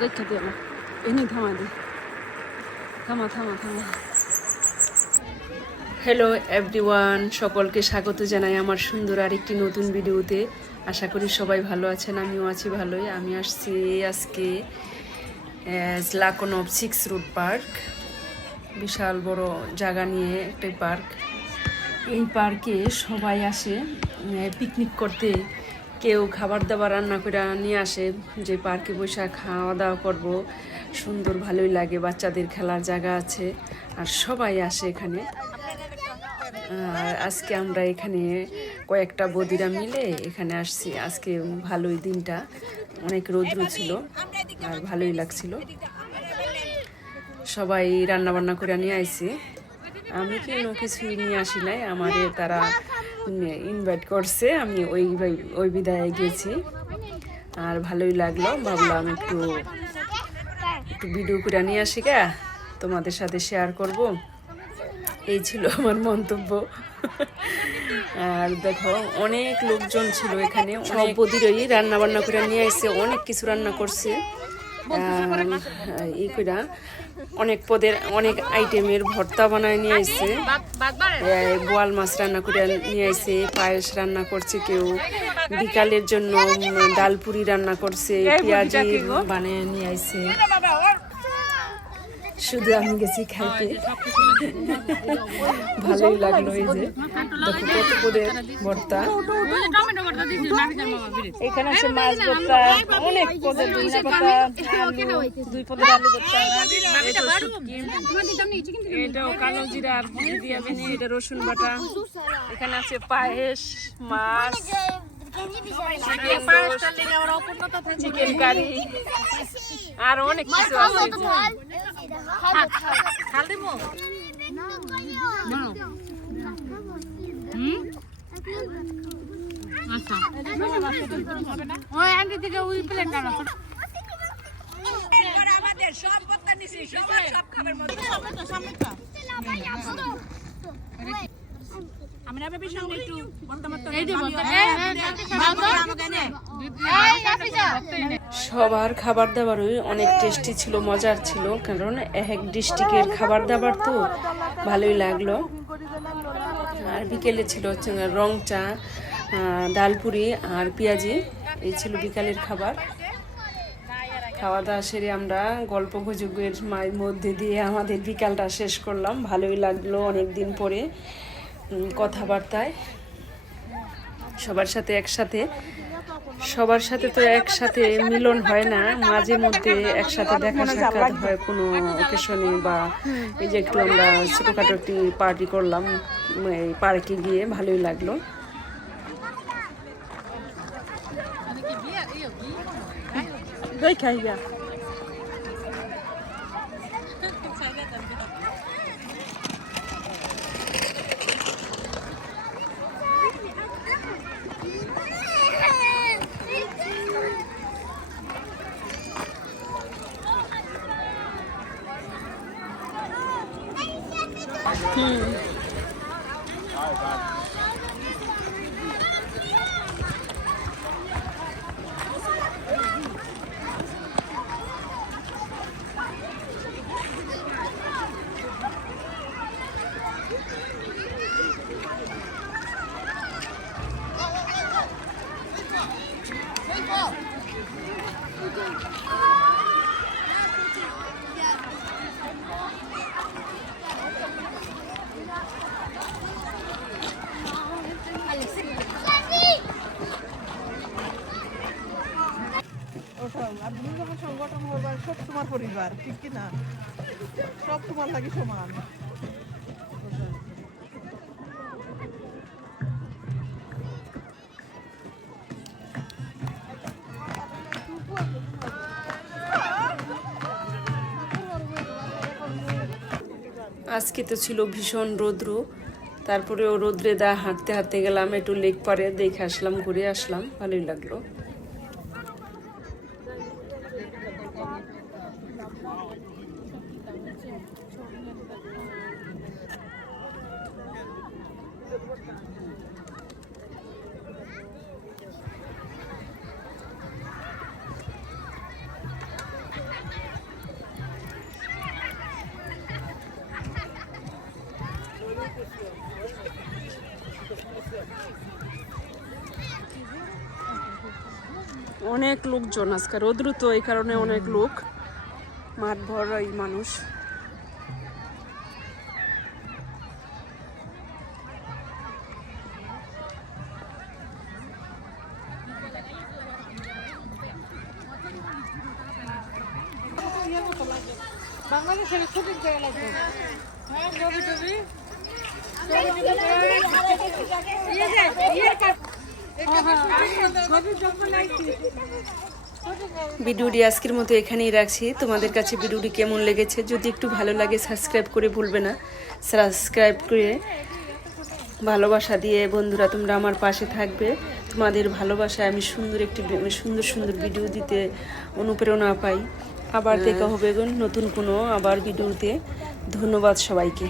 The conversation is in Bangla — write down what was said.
রেখে দিও না, এনে থামা দি, থামা থামা থামা। হ্যালো এভরিওয়ান, সকলকে স্বাগত জানাই আমার সুন্দর আরেকটি নতুন ভিডিওতে। আশা করি সবাই ভালো আছেন, আমিও আছি ভালোই। আমি আসছি আজকে লাকনব 6 রোড পার্ক, বিশাল বড় জায়গা নিয়ে একটি পার্ক। এই পার্কে সবাই আসে পিকনিক করতে, কেউ খাবার দাবার রান্না করে নিয়ে আসে, যে পার্কে বসে খাওয়া দাওয়া করবো। সুন্দর ভালোই লাগে, বাচ্চাদের খেলার জায়গা আছে, আর সবাই আসে এখানে। আর আজকে আমরা এখানে কয়েকটা বদিরা মিলে এখানে আসছি। আজকে ভালোই দিনটা, অনেক রৌদ্র ছিল আর ভালোই লাগছিল। সবাই রান্না বান্না করে নিয়ে আইছে, আমি কোনো কিছুই নিয়ে আসি নাই, আমারে তারা ইনভাইট করছে, আমি ওই বিদায় গেছি। আর ভালোই লাগলো, ভাবলাম একটু ভিডিও করে নিয়ে আসি গা, তোমাদের সাথে শেয়ার করব। এই ছিল আমার মন্তব্য। আর দেখো অনেক লোকজন ছিল এখানে, সব বদিরই রান্না বান্না করে নিয়ে আসছে, অনেক কিছু রান্না করছে। এই কইরা অনেক পদের অনেক আইটেমের ভর্তা বানায় নিয়ে আসছে, বোয়াল মাছ রান্না করে নিয়ে আসছে, পায়েস রান্না করছে কেউ, বিকালের জন্য ডালপুরি রান্না করছে, পেঁয়াজি বানিয়ে নিয়ে আসছে। শুধু আমি গেছি খাইতে, ভালোই লাগলো। এই যে দেখো কত পদের ভর্তা, এখানে আছে মাছ ভর্তা, অনেক পদের ধনিয়া পাতা, দুই পদের আলু ভর্তা, এটাও কালো জিরা আর দিয়া বেনি, এটা রসুন বাটা, এখানে আছে পায়েস, মাছ, চিকেন কারি, আর অনেক কিছু আছে। সবার খাবার দাবারই অনেক টেস্টি ছিল, মজার ছিল, কারণ এক ডিস্ট্রিক্টের খাবার দাবার তো ভালোই লাগলো। আর বিকেলে ছিল রং চা, ডালপুরি আর পেঁয়াজি, এই ছিল বিকালের খাবার। খাওয়া দাওয়া সেরে আমরা গল্প গুজবের মধ্যে দিয়ে আমাদের বিকালটা শেষ করলাম। ভালোই লাগলো অনেক দিন পরে কথাবার্তায় সবার সাথে তো একসাথে মিলন হয় না, মাঝে মধ্যে একসাথে দেখা সাক্ষাৎ হয় কোনো অকেশনে, বা এই যে একটু আমরা ছোটোখাটো একটি পার্টি করলাম এই পার্কে গিয়ে, ভালোই লাগলো। সংগঠন হবার সব তোমার পরিবার, ঠিক কিনা? সব তোমার লাগে সমান। আজকে তো ছিল ভীষণ রৌদ্র, তারপরেও রৌদ্রে হাঁটতে হাঁটতে গেলাম, একটু লেক পারে দেখে আসলাম, ঘুরে আসলাম, ভালোই লাগলো। অনেক লোকজন আজকে রোদ্রু তো এই কারণে অনেক লোক, মাঠ ভরাই মানুষ। বাংলাদেশের ছবি করে লাগবে হ্যাঁ ছবি ছবি ভিডিওটি আজকের মতো এখানেই রাখছি। তোমাদের কাছে ভিডিওটি কেমন লেগেছে যদি একটু ভালো লাগে সাবস্ক্রাইব করে ভুলবে না, সাবস্ক্রাইব করে ভালোবাসা দিয়ে বন্ধুরা তোমরা আমার পাশে থাকবে। তোমাদের ভালোবাসায় আমি সুন্দর সুন্দর ভিডিও দিতে অনুপ্রেরণা পাই। আবার দেখা হবে নতুন কোনো আবার ভিডিওতে। ধন্যবাদ সবাইকে।